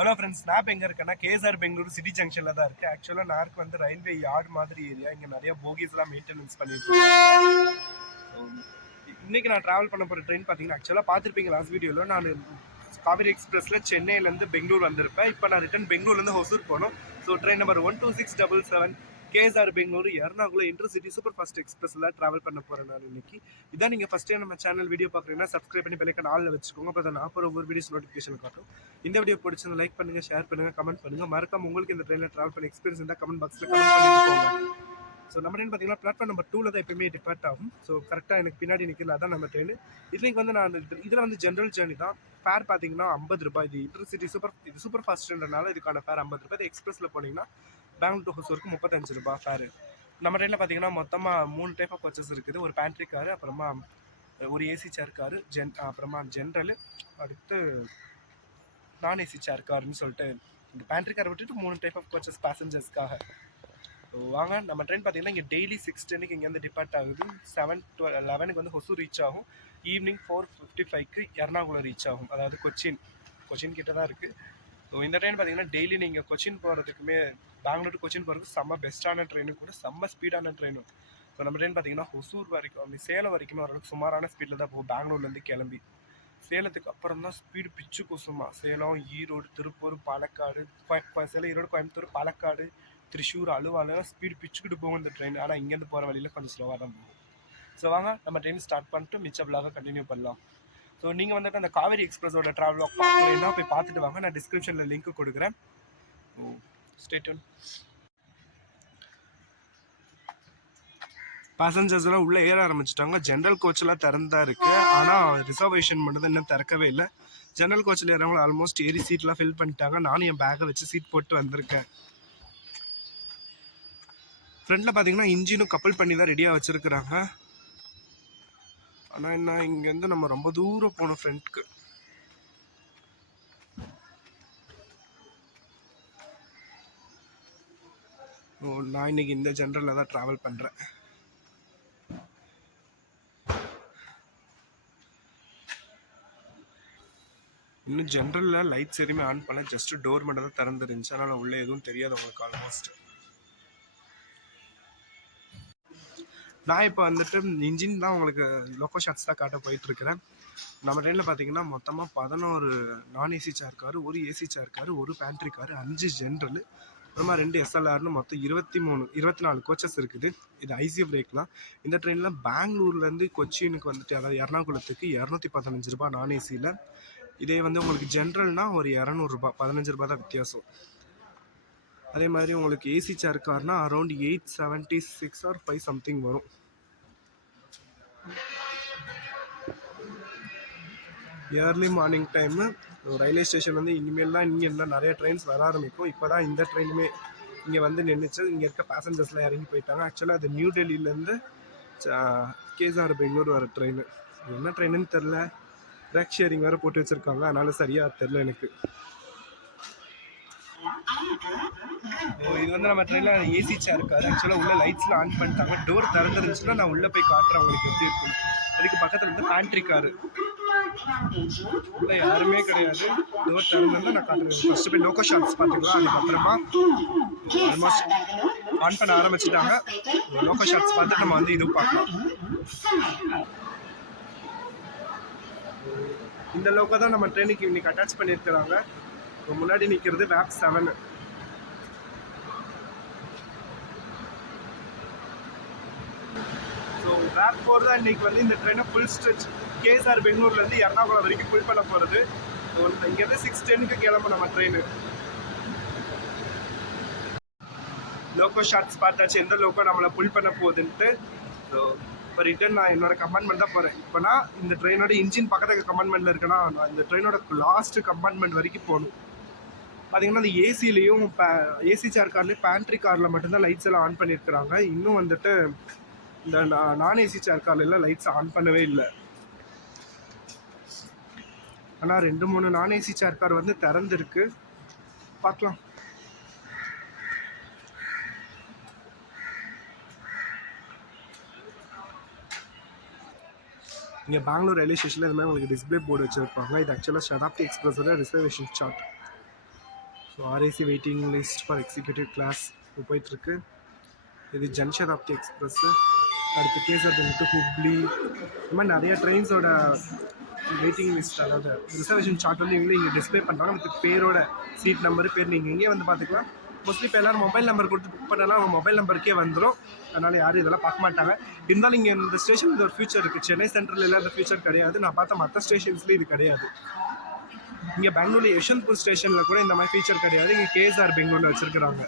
Hello friends, நான் எங்கே இருக்கேன்னா கேஎஸ்ஆர் பெங்களூர் சிட்டி ஜங்ஷனில் தான் இருக்குது. ஆக்சுவலாக நார்க்கு வந்து ரயில்வே யார்டு மாதிரி ஏரியா. இங்கே நிறைய போகிஸ்லாம் மெயின்டெனன்ஸ் பண்ணிட்டு இருக்காங்க. இன்றைக்கி நான் ட்ராவல் பண்ண போகிற ட்ரெயின் பார்த்தீங்கன்னா, ஆக்சுவலாக பார்த்துருப்பீங்க லாஸ்ட் வீடியோவில், நான் காவேரி எக்ஸ்பிரஸில் சென்னையிலேருந்து பெங்களூர் வந்திருப்பேன். இப்போ நான் ரிட்டன் பெங்களூர்லேருந்து ஹொசூர் போகணும். So train number 12677 K S R Bengaluru Ernakulam intercity super fast எக்ஸ்பிரஸில் ட்ராவல் பண்ண போகிறேன் நான் இன்னைக்கு. இதான் நீங்கள் ஃபஸ்ட் டைம் நம்ம சேனல் வீடியோ பார்க்குறீங்கன்னா சப்ஸ்கிரைப் பண்ணி பெல்லைக்கான ஆளில் வச்சுக்கோங்க. அப்போ நான் போகிற ஒவ்வொரு வீடியோஸ் நோட்டிஃபிகேஷன் காட்டும். இந்த வீடியோ பிடிச்சிருந்தா லைக் பண்ணுங்கள், ஷேர் பண்ணுங்கள், கமெண்ட் பண்ணுங்கள். மறக்காம உங்களுக்கு இந்த ட்ரெயினில் ட்ராவல் பண்ணி எக்ஸ்பீரியன்ஸ் இருந்தால் கமெண்ட் பாக்ஸில் கமெண்ட் பண்ணிட்டு போங்க. ஸோ நம்ம ட்ரெயின் பார்த்தீங்கன்னா பிளாட்ஃபார்ம் நம்பர் 2 தான் எப்பயுமே டிபார்ட் ஆகும். ஸோ கரெக்டாக எனக்கு பின்னாடி நிற்கல, அதான் நம்ம ட்ரெயின். இன்றைக்கு வந்து நான் இதில் வந்து ஜென்ரல் ஜேர்னி தான். ஃபேர் பார்த்தீங்கன்னா 50 ரூபாய். இது இன்டர்சிட்டி சூப்பர் ஃபாஸ்ட்ன்றனால இதுக்கான ஃபேர் 50 ரூபாய். இது எக்ஸ்பிரஸில் போனீங்கன்னா பெங்களூர் டு ஹொசூருக்கு 35 ரூபாய் ஃபேர். நம்ம ட்ரெயினில் பார்த்தீங்கன்னா மொத்தமாக 3 டைப் ஆஃப் கோச்சஸ் இருக்குது. ஒரு பேண்ட்ரி காரு, அப்புறமா ஒரு ஏசி சேர் காரு, அப்புறமா ஜென்ரலு, அடுத்து நான் ஏசி சேர் காருன்னு சொல்லிட்டு இந்த பேண்ட்ரி காரை விட்டுட்டு 3 டைப் ஆஃப் கோச்சஸ் பேசஞ்சர்ஸ்க்காக. ஸோ வாங்க, நம்ம ட்ரெயின் பார்த்தீங்கன்னா இங்கே டெய்லி 6:10 இங்கேருந்து டிபார்ட் ஆகுது. 7:11 வந்து ஹொசூர் ரீச் ஆகும். ஈவினிங் 4:55 எர்ணாகுளம் ரீச் ஆகும். அதாவது கொச்சின் கிட்ட தான் இருக்குது. ஸோ இந்த ட்ரெயின் பார்த்தீங்கன்னா டெய்லி நீங்கள் கொச்சின் போகிறதுக்குமே, பெங்களூர் டு கொச்சின் போகிறதுக்கு செம்ம பெஸ்ட்டான ட்ரெயினும் கூட, செம்ம ஸ்பீடான ட்ரெயினும். ஸோ நம்ம ட்ரெயின் பார்த்தீங்கன்னா ஹொசூர் வரைக்கும், அப்படி சேலம் வரைக்குமே ஓரளவுக்கு சுமாரான ஸ்பீடில் தான் போகும். பெங்களூர்லேருந்து கிளம்பி சேலத்துக்கு அப்புறம் தான் ஸ்பீடு பிச்சு குசுமா. சேலம், ஈரோடு, திருப்பூர், பாலக்காடு, சேலம், ஈரோடு, கோயம்புத்தூர், பாலக்காடு, திரிஷூர், அலுவாலாம் ஸ்பீடு பிச்சுக்கிட்டு போகும் இந்த ட்ரெயின். ஆனால் இங்கேருந்து போகிற வழியில் கொஞ்சம் ஸ்லோவாக தான் போகும். ஸோ வாங்க, நம்ம ட்ரெயின் ஸ்டார்ட் பண்ணிட்டு மிச்ச விலாக கண்டினியூ பண்ணலாம். ஸோ நீங்கள் வந்துட்டு அந்த காவேரி எக்ஸ்பிரஸோட ட்ராவல் வாக் பார்க்கணுன்னா போய் பார்த்துட்டு வாங்க. நான் டிஸ்கிரிப்ஷனில் லிங்க் கொடுக்குறேன். ஓ ஸ்டே டியூன். பேசஞ்சர்ஸ்லாம் உள்ளே ஏற ஆரம்பிச்சிட்டாங்க. ஜென்ரல் கோச்செல்லாம் திறந்தா இருக்குது, ஆனால் ரிசர்வேஷன் மட்டும் இன்னும் திறக்கவே இல்லை. ஜென்ரல் கோச்சில் ஏறவங்களும் ஆல்மோஸ்ட் ஏறி சீட்லாம் ஃபில் பண்ணிட்டாங்க. நானும் என் பேக்கை வச்சு சீட் போட்டு வந்திருக்கேன். ஃப்ரண்ட்டில் பார்த்தீங்கன்னா இன்ஜினும் கப்பல் பண்ணி தான் ரெடியாக வச்சுருக்குறாங்க. ஆனால் என்ன, இங்கேருந்து நம்ம ரொம்ப தூரம் போகணும் ஃப்ரண்ட்க்கு. நான் இன்னைக்கு இந்த ஜென்ரலில் தான் ட்ராவல் பண்ணுறேன். இன்னும் ஜென்ரலில் லைட்ஸ் எதுவுமே ஆன் பண்ணல, ஜஸ்ட் டோர் மட்டும் தான் திறந்துருந்துச்சு. அதனால் உள்ளே எதுவும் தெரியாது உங்களுக்கு ஆல்மோஸ்ட். நான் இப்போ வந்துட்டு இன்ஜின் தான் உங்களுக்கு லோக்கோ ஷாட்ஸ் தான் காட்ட போயிட்டுருக்கிறேன். நம்ம ட்ரெயினில் பார்த்தீங்கன்னா மொத்தமாக 11 நான் ஏசி சேர் காரு, ஒரு ஏசி சேர் காரு, ஒரு பேண்ட்ரி காரு, 5 ஜென்ரலு, அப்புறமா 2 எஸ்எல்ஆர்னு மொத்தம் 24 கோச்சஸ் இருக்குது. இது ஐசிஏ பிரேக் தான். இந்த ட்ரெயினில் பெங்களூர்லேருந்து கொச்சினுக்கு வந்துட்டு, அதாவது எர்ணாகுளத்துக்கு 215 ரூபாய் நான் ஏசியில். இதே வந்து உங்களுக்கு ஜென்ரல்னால் ஒரு 200 ரூபாய், 15 ரூபாய் தான் வித்தியாசம். அதே மாதிரி உங்களுக்கு ஏசி சேர் கார்னா அரௌண்ட் 876 ஆர் 5 சம்திங் வரும். Early morning time railway station வந்து இனிமேல் தான் இன்னும் நிறைய ட்ரெயின்ஸ் வர ஆரம்பிக்கும். இப்போ தான் இந்த ட்ரெயினுமே இங்கே வந்து நின்றுச்சு. இங்கே இருக்க பேசஞ்சர்ஸ்லாம் இறங்கி போயிட்டாங்க. ஆக்சுவலாக அது நியூ டெல்லியிலேருந்து கேஎஸ்ஆர் பெங்களூர் வர ட்ரெயின். என்ன ட்ரெயினுன்னு தெரில, ரேக் ஷேரிங் வேறு போட்டு வச்சுருக்காங்க, அதனால் சரியாக தெரில எனக்கு. இது வந்து நம்ம ட்ரெயினில் ஏசி சேர் இருக்காது. ஆக்சுவலாக உள்ள லைட்ஸ்லாம் ஆன் பண்ணிட்டாங்க. டோர் திறந்துருந்துச்சுன்னா நான் உள்ளே போய் காட்டுறேன் உங்களுக்கு எப்படி இருக்கும். அதுக்கு பக்கத்தில் வந்து பேண்ட்ரி காரு, உள்ள யாருமே கிடையாது. டோர் திறந்துருந்தா நான் காட்டுறேன். ஃபர்ஸ்ட் போய் லோக்கோ ஷாட்ஸ் பார்த்துக்கலாம். அதுக்கப்புறமா ஆல்மோஸ்ட் ஆன் பண்ண ஆரம்பிச்சுட்டாங்க. லோக்கோ ஷாட்ஸ் பார்த்துட்டு நம்ம வந்து இதுவும் பார்க்கலாம். இந்த லோக்கோ தான் நம்ம ட்ரெயினுக்கு இன்னைக்கு அட்டாச் பண்ணியிருக்கிறாங்க. முன்னாடி நிற்கிறது வேப் 7. ஸோ வேப் 4 தான் இன்னைக்கு வந்து இந்த ட்ரெயினை ஃபுல் ஸ்ட்ரெச் கேஎஸ்ஆர் பெங்களூர்லேருந்து எர்ணாகுளம் வரைக்கும் ஃபுல் பண்ண போகிறது. ஸோ இங்கேருந்து 6:10 கிளம்பும் நம்ம ட்ரெயின். லோக்கோ ஷாட்ஸ் பார்த்தாச்சு, எந்த லோக்கோ நம்மளை புல் பண்ண போகுதுன்ட்டு. ஸோ இப்போ ரிட்டர்ன் நான் என்னோட கம்பார்ட்மெண்ட் தான் போகிறேன். இப்போ நான் இந்த ட்ரெயினோட இன்ஜின் பக்கத்துக்கு கம்பார்ட்மெண்ட்டில் இருக்குன்னா, நான் இந்த ட்ரெயினோட லாஸ்ட்டு கம்பார்ட்மெண்ட் வரைக்கும் போகணும். பார்த்தீங்கன்னா அந்த ஏசிலையும் ஏசி சேர் கார்லேயும் பேண்ட்ரி காரில் மட்டும்தான் லைட்ஸ் எல்லாம் ஆன் பண்ணியிருக்கிறாங்க. இன்னும் வந்துட்டு இந்த நான் ஏசி சேர் கார்லாம் லைட்ஸ் ஆன் பண்ணவே இல்லை. ஆனால் 2-3 நான் ஏசி சேர் கார் வந்து திறந்துருக்கு, பார்க்கலாம். இங்கே பெங்களூர் ரயில்வே ஸ்டேஷனில் இது மாதிரி உங்களுக்கு டிஸ்பிளே போர்டு வச்சுருப்பாங்க. இது ஆக்சுவலாக சதாப்தி எக்ஸ்பிரஸோட reservation chart. So RAC waiting list for executive class போயிட்டுருக்கு. இது ஜன்சதாப்தி எக்ஸ்பிரஸ்ஸு, அடுத்து கேசர்பெங்கு டு ஹுப்ளி, இந்த மாதிரி நிறைய ட்ரெயின்ஸோட வெயிட்டிங் லிஸ்ட், அதாவது ரிசர்வேஷன் சார்ட் வந்து இங்கே டிஸ்பிளே பண்ணுறாங்க வித் பேரோட சீட் நம்பர் பேர். நீங்கள் இங்கே வந்து பார்த்துக்கலாம். மோஸ்ட்லி இப்போ எல்லோரும் மொபைல் நம்பர் கொடுத்து புக் பண்ணலாம், அவங்க மொபைல் நம்பருக்கே வந்துடும். அதனால் யாரும் இதெல்லாம் பார்க்க மாட்டாங்க. இருந்தாலும் இங்கே இந்த ஸ்டேஷன் இந்த ஒரு ஃபியூச்சர் இருக்குது. சென்னை சென்ட்ரல் எல்லாம் இந்த ஃபியூச்சர் கிடையாது. நான் பார்த்த மற்ற ஸ்டேஷன்ஸ்லேயும் இது கிடையாது. இங்கே பெங்களூர் யஷ்வந்த்பூர் ஸ்டேஷனில் கூட இந்த மாதிரி ஃபீச்சர் கிடையாது. இங்கே கேஎஸ்ஆர் பெங்களூரில் வச்சுருக்குறாங்க.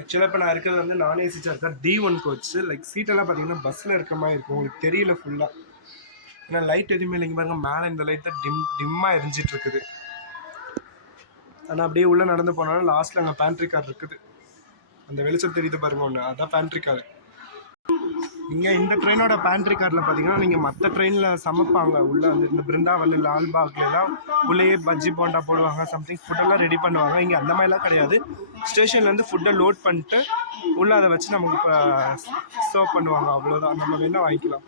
ஆக்சுவலாக இப்போ நான் இருக்கிறது வந்து நான் ஏசி சார்க்கா D1 கோச். லைக் சீட்டெல்லாம் பார்த்தீங்கன்னா பஸ்ஸில் இருக்கிற மாதிரி இருக்கும். உங்களுக்கு தெரியல ஃபுல்லாக, ஏன்னா லைட் எதுவுமே இல்லைங்க. பாருங்கள் மேலே இந்த லைட் தான் டிம்மாக எரிஞ்சிட்டு இருக்குது. ஆனால் அப்படியே உள்ளே நடந்து போனாலும் லாஸ்ட்டில் அங்கே பேண்ட்ரி கார் இருக்குது. அந்த வெளிச்சம் தெரியுது பாருங்க ஒன்று, அதுதான் பேண்ட்ரி கார். இங்கே இந்த ட்ரெயினோட பேண்ட்ரி காரில் பார்த்தீங்கன்னா நீங்கள் மற்ற ட்ரெயினில் சமைப்பாங்க. உள்ளே வந்து இந்த பிருந்தாவன் லால்பாக்லாம் உள்ளேயே பஜ்ஜி போண்டா போடுவாங்க, சம்திங் ஃபுட்டெல்லாம் ரெடி பண்ணுவாங்க. இங்கே அந்த மாதிரிலாம் கிடையாது. ஸ்டேஷன்லேருந்து ஃபுட்டை லோட் பண்ணிட்டு உள்ளே அதை வச்சு நமக்கு இப்போ சர்வ் பண்ணுவாங்க, அவ்வளோதான். நம்ம வேணால் வாங்கிக்கலாம்.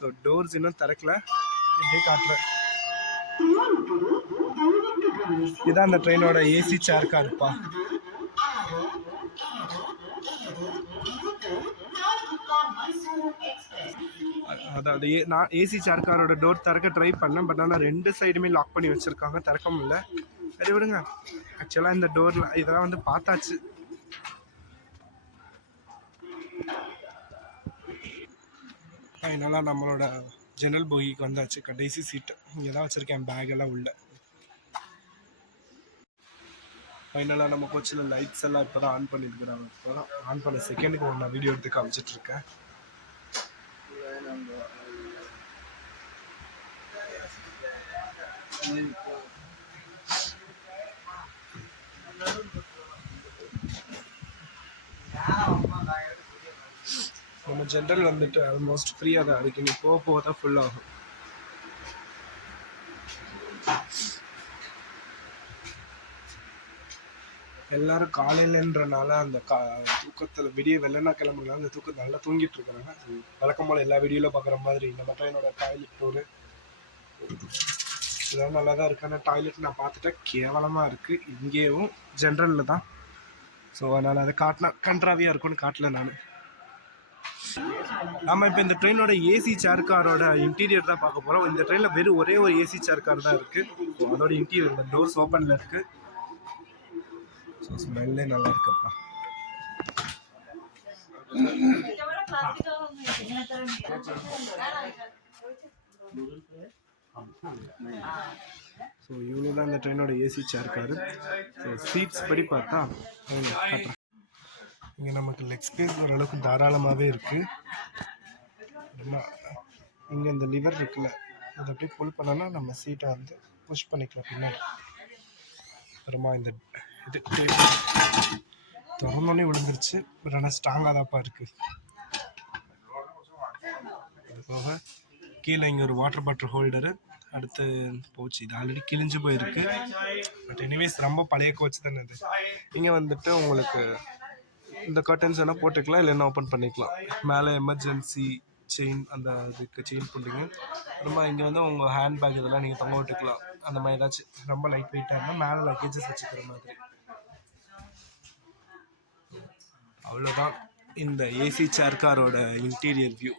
ஸோ டோர்ஸ் இன்னும் திறக்கல, இப்படியே காட்டுறேன். இதுதான் அந்த ட்ரெயினோட ஏசி சேர் கார்ப்பா. அதாவது நான் ஏசி சேர் காரோட டோர் திறக்க ட்ரை பண்ணேன். பட் ஆனால் 2 சைடுமே லாக் பண்ணி வச்சுருக்காங்க, திறக்க முடியல. சரி விடுங்க. ஆக்சுவலாக இந்த டோரில் இதெல்லாம் வந்து பார்த்தாச்சு. அதனால நம்மளோட ஜெனரல் போகிக்கு வந்தாச்சு. கடைசி சீட்டு இங்கே தான் வச்சுருக்கேன், பேக்கெல்லாம் உள்ள. ஃபைனலாக நம்ம கோச்சில் லைட்ஸ் எல்லாம் இப்போ தான் ஆன் பண்ணியிருக்கிறாங்க. இப்போ தான் ஆன் பண்ண செகண்டுக்கு ஒன்று நான் வீடியோ எடுத்து காமிச்சிட்ருக்கேன். நம்ம ஜென்ரல் வந்துட்டு ஆல்மோஸ்ட் ஃப்ரீயாக தான் இருக்கு. நீ போக தான் ஃபுல்லாகும். எல்லாரும் காலையிலன்றனால அந்த தூக்கத்தில் விடிய வெள்ளனா கிளம்புனால அந்த தூக்கத்தை நல்லா தூங்கிட்டு இருக்கிறாங்க. வழக்கம் போல் எல்லா வீடியோவில் பார்க்குற மாதிரி நம்ம ட்ரெயினோட டாய்லெட் டோரு இதெல்லாம் நல்லா தான் இருக்குது. ஆனால் டாய்லெட் நான் பார்த்துட்டேன், கேவலமாக இருக்குது. இங்கேயும் ஜென்ரலில் தான். ஸோ அதனால் அதை காட்டினா கண்ட்ராவியாக இருக்கும்னு காட்டல நான். நம்ம இப்போ இந்த ட்ரெயினோட ஏசி சேர் காரோட இன்டீரியர் தான் பார்க்க போகிறோம். இந்த ட்ரெயினில் வெறும் ஒரே ஒரு ஏசி சேர் கார் தான் இருக்குது. ஸோ அதோட இன்டீரியர் டோர்ஸ் ஓப்பனில் இருக்குது. ஸோ ஸ்மெல்லே நல்லா இருக்குப்பா. ஸோ இவங்க தான் இந்த ட்ரெயினோட AC chair car. So seats படி பார்த்தா இங்கே நமக்கு லெக் ஸ்பேஸ் ஓரளவுக்கு தாராளமாகவே இருக்குது. இங்கே இந்த லிவர் இருக்குல்ல, அதை அப்படியே புல் பண்ணோன்னா நம்ம சீட்டை வந்து புஷ் பண்ணிக்கலாம் பின்னாடி. அப்புறமா இந்த இது திறந்தோடனே விழுந்துருச்சு. பட் ஆனால் ஸ்ட்ராங்காக தான்ப்பா இருக்குது. அது போக கீழே இங்கே ஒரு வாட்டர் பாட்டில் ஹோல்டரு, அடுத்து போச்சு. இது ஆல்ரெடி கிழிஞ்சு போயிருக்கு. பட் எனிவேஸ் ரொம்ப பழைய கோச் தானே இது. இங்கே வந்துட்டு உங்களுக்கு இந்த கர்டன்ஸ் எல்லாம் போட்டுக்கலாம், இல்லைன்னா ஓப்பன் பண்ணிக்கலாம். மேலே எமர்ஜென்சி செயின், அந்த இதுக்கு செயின் போட்டுங்க. அப்புறமா இங்கே வந்து உங்கள் ஹேண்ட்பேக் இதெல்லாம் நீங்கள் தொங்க விட்டுக்கலாம். அந்த மாதிரி ஏதாச்சும் ரொம்ப லைட் வெயிட்டாக இருந்தால் மேலே லக்கேஜஸ் வச்சுக்கிற மாதிரி. அவ்வளோதான் இந்த ஏசி சேர் காரோட இன்டீரியர் வியூ.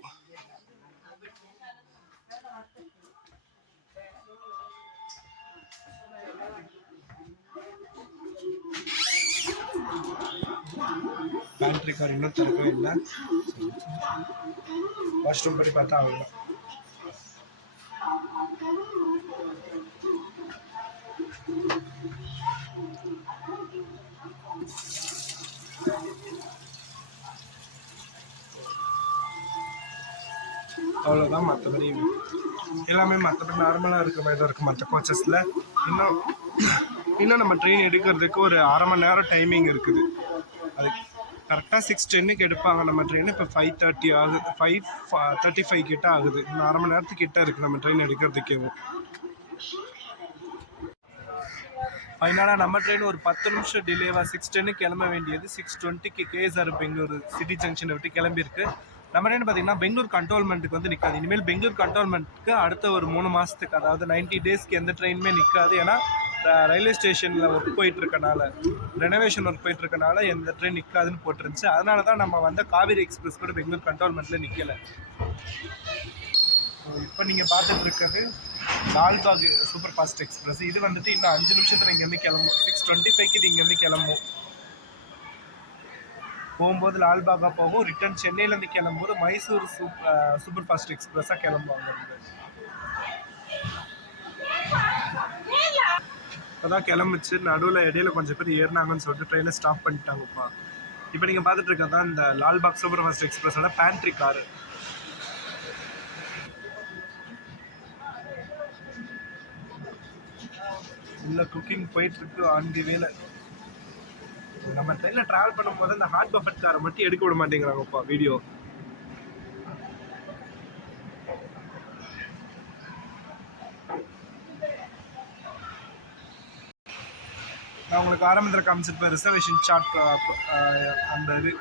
பேண்ட்ரி கார் இன்னும் திறக்கவே இல்லை. வாஷ்ரூம் படி பார்த்தா அவ்வளோதான். அவ்வளோதான். மற்றபடி எல்லாமே மற்றபடி நார்மலாக இருக்கிற மாதிரி தான் இருக்குது மற்ற கோச்சஸில். இன்னும் நம்ம ட்ரெயின் எடுக்கிறதுக்கு ஒரு அரை மணி நேரம் டைமிங் இருக்குது. அது கரெக்டாக 6:10க்கு எடுப்பாங்க நம்ம ட்ரெயின். இப்போ 5:30 ஆகுது, 5:35 கிட்ட ஆகுது. இன்னும் அரை மணி நேரத்துக்கு கிட்ட இருக்குது நம்ம ட்ரெயின் எடுக்கிறதுக்கேவும். ஃபைனலாக நம்ம ட்ரெயின் ஒரு 10 நிமிஷம் டிலேவாக 6:10க்கு கிளம்ப வேண்டியது 6:20க்கு கேஎஸ்ஆர் பெங்களூர் சிட்டி ஜங்ஷனை விட்டு கிளம்பியிருக்கு. நம்ம ட்ரெயின் பார்த்தீங்கன்னா பெங்களூர் கண்டோன்மெண்ட்டுக்கு வந்து நிற்காது. இனிமேல் பெங்களூர் கண்டோன்மெண்ட்டுக்கு அடுத்த ஒரு 3 மாதத்துக்கு, அதாவது 90 டேஸ்க்கு எந்த ட்ரெயினுமே நிற்காது. ஏன்னா ரயில்வே ஸ்டேஷனில் ஒர்க் போயிட்டுருக்கனால, ரெனோவேஷன் ஒர்க் போயிட்டுருக்கனால எந்த ட்ரெயின் நிற்காதுன்னு போட்டுருந்துச்சு. அதனால தான் நம்ம வந்து காவேரி எக்ஸ்பிரஸ் கூட பெங்களூர் கண்டோன்மெண்ட்டில் நிற்கலை. இப்போ நீங்கள் பார்த்துட்டு இருக்கிறது லால்பாக் சூப்பர் ஃபாஸ்ட் எக்ஸ்பிரஸ். இது வந்துட்டு இன்னும் 5 நிமிஷத்தில் இங்கேருந்து கிளம்பும். 6:25 இது இங்கேருந்து கிளம்பும். போகும்போது லால்பாகா போகும், ரிட்டர்ன் சென்னையிலேருந்து கிளம்பும்போது மைசூர் சூப்பர் ஃபாஸ்ட் எக்ஸ்பிரஸாக கிளம்புவாங்க. இப்போதான் கிளம்பிச்சு, நடுவில் இடையில கொஞ்சம் பேர் ஏறினாங்கன்னு சொல்லிட்டு ட்ரெயினை ஸ்டாப் பண்ணிட்டாங்கப்பா. இப்போ நீங்கள் பார்த்துட்டு இருக்கிறது தான் இந்த லால்பாக் சூப்பர் ஃபாஸ்ட் எக்ஸ்பிரஸோட பேண்ட்ரி காரு. உள்ள குக்கிங் போயிட்டுருக்கு ஆன் தி வேல. நம்ம ட்ரெயினில் ட்ராவல் பண்ணும்போது இந்த ஹாட் பஃபெட் காரை மட்டும் எடுக்க விட மாட்டேங்கிறாங்கப்பா வீடியோ. நான் உங்களுக்கு ஆரம்பத்தில் காமிச்சிருப்பேன் ரிசர்வேஷன் சார்ட். அந்த இது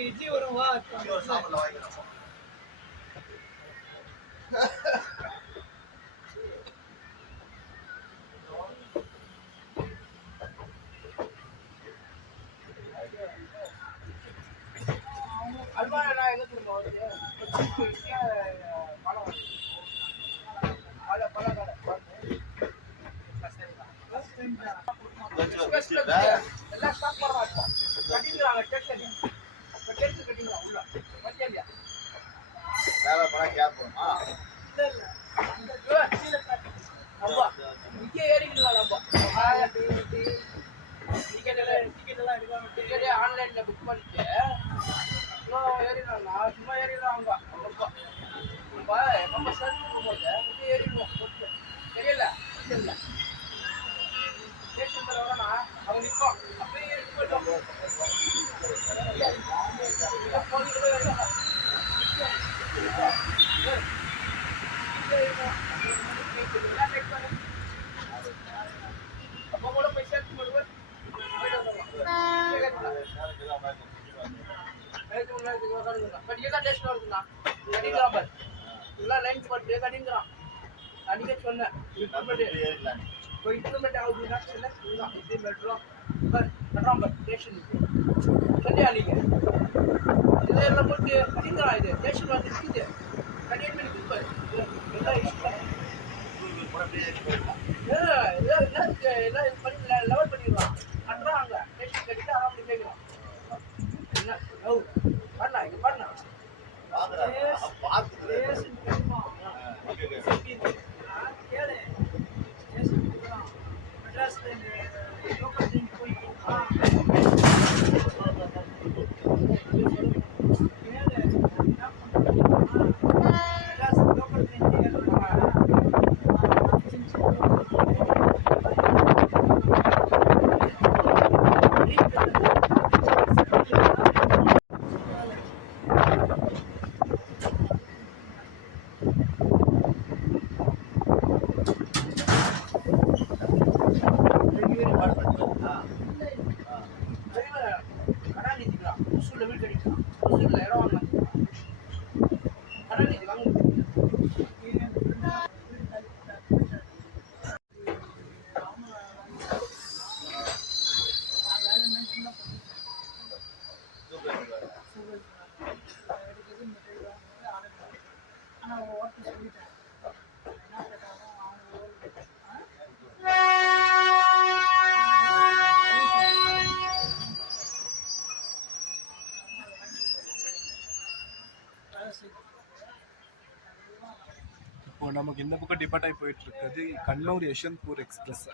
இட்லி வரும் வா அல்வா நான் எங்க திரும்ப பழம் பல கடை எல்லாம் ஸ்டாக் பண்ண மாட்டோம் கட்டிடுறாங்க டேஸ்ட் கட்டிடுறாங்க உள்ள பத்தியா இல்லையா வேலை பண்ணா கேப் போமா இல்ல இல்ல அந்த கீழே அப்பா இங்கே ஏறிக்கலாம் அப்பா டிக்கெட் எல்லாம் எடுக்காம ஆன்லைன்ல புக் பண்ணிட்டு ஏறிடலாம் நான் சும்மா ஏறிடலாம் அவங்க நம்ம சர்ச் பண்ணும்போது ஏறிடுவோம் தெரியல தெரியல ஸ்டேஷன் வரவனா அவங்க நிற்கும் அப்படியே ஏறி போயிட்டோம் அப்போ கூட போய் சேர்த்து போடுவேன் பட் ஏதா டேஸ்ட் வருதுண்ணா கடிக்கிறான் பார் இதெல்லாம் லைன் போட்டு கடிக்கிறான் அடிக்க சொன்னேன் இப்போ இம்ப்ளிமெண்ட் ஆகுதுன்னா சொன்னேன் இது மெட்ரோம் மெட்ரோம் பஸ் ஸ்டேஷன் சொல்லியா நீங்கள் இதெல்லாம் போட்டு கடிக்கிறான் இது ஸ்டேஷன் வந்து இருக்குது கடியன் பண்ணி கொடுப்பாரு எல்லாம் எல்லாம் இது பண்ணி லெவல் பண்ணிடுவான் கட்டுறாங்க ஸ்டேஷன் கட்டிட்டு ஆராம் கேட்குறான் என்ன லவ் பண்ணா இங்கே பண்ணா இப்போ நமக்கு இந்த பக்கம் டிபார்ட் ஆகி போயிட்டு இருக்குது கண்ணூர் யஷ்வந்த்பூர் எக்ஸ்பிரஸ்.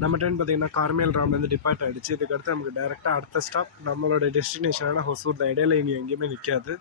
நம்ம ட்ரெயின் பார்த்தீங்கன்னா கார்மேல் ராம்லேருந்து டிபார்ட் ஆகிடுச்சு. இதுக்கடுத்து நமக்கு டேரெக்டாக அடுத்த ஸ்டாப் நம்மளோட டெஸ்டினேஷனான ஹொசூர் தான். இடையில இனி எங்கேயுமே நிற்காது.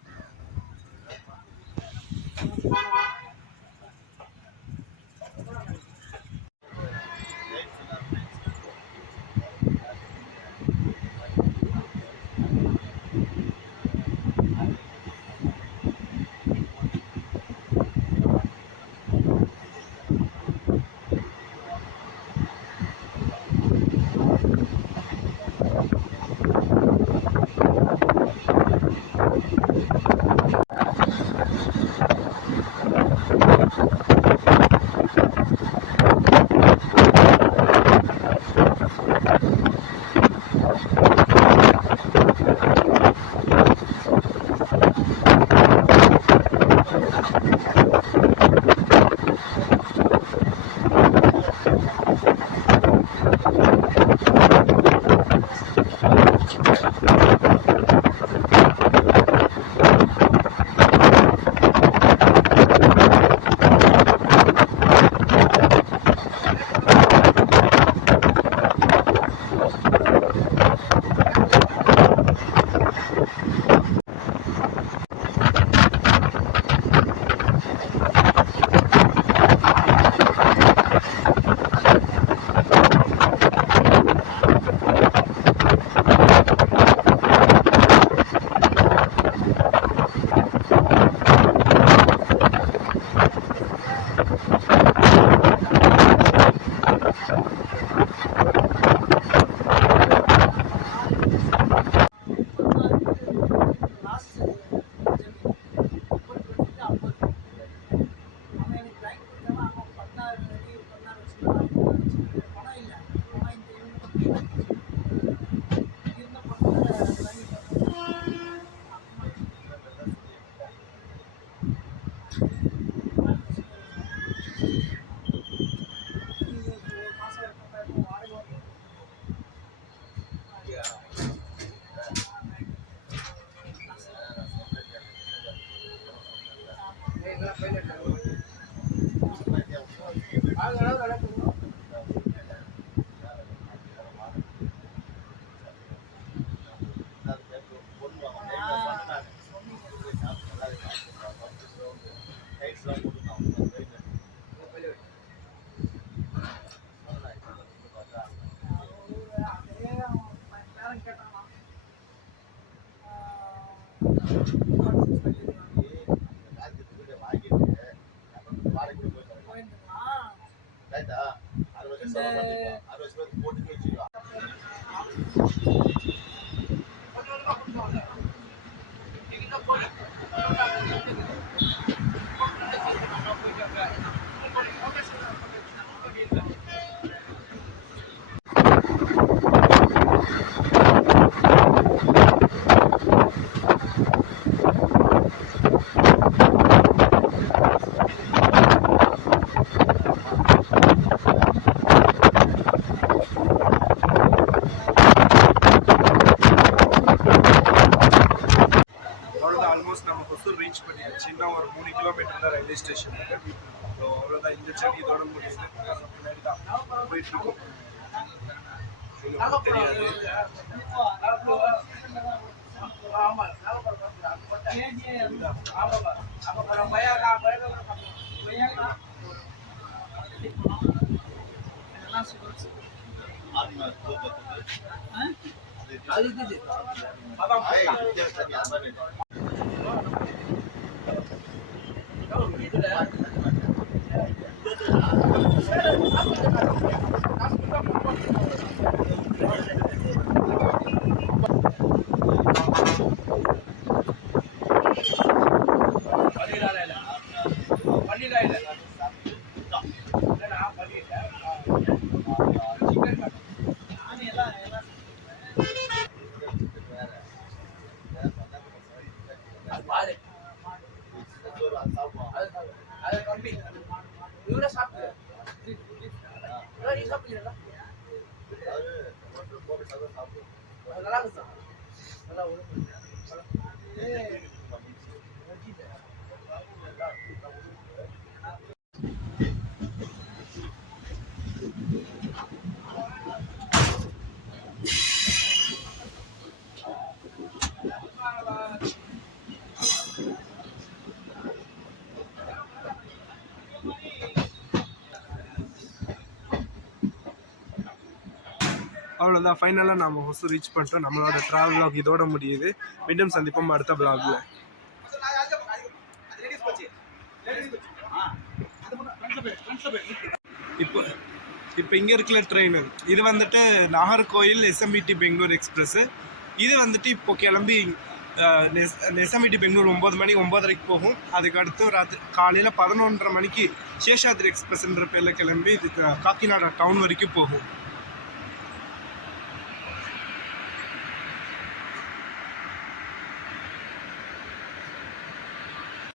ஆல்மோஸ்ட் நம்ம ஹொசூர் ரீச் பண்ணியாச்சு. இன்னும் ஒரு 3 கிலோமீட்டர் தான் ரயில்வே ஸ்டேஷன் இருக்கு. ஸோ அவ்வளோதான், இந்த செடி இதோட முடியுது. பின்னாடி தான் போயிட்டு இருக்கோம். தெரியாது. அவ்வளோதான், ஃபைனலாக நம்ம ஹொசூர் ரீச் பண்ணிட்டோம். நம்மளோட ட்ராவல் vlog இதோட முடியுது. மீண்டும் சந்திப்போம் அடுத்த vlogல. இப்போ இங்கே இருக்கிற ட்ரெயின் இது வந்துட்டு நாகர்கோயில் எஸ்எம்பிடி பெங்களூர் எக்ஸ்பிரஸ்ஸு. இது வந்துட்டு இப்போ கிளம்பி எஸ்எம்பிடி பெங்களூர் 9 மணி 9:30க்கு போகும். அதுக்கடுத்து காலையில் 11:30 மணிக்கு சேஷாத்ரி எக்ஸ்பிரஸ்ன்ற பேரில் கிளம்பி இது காக்கிநாடா டவுன் வரைக்கும் போகும்.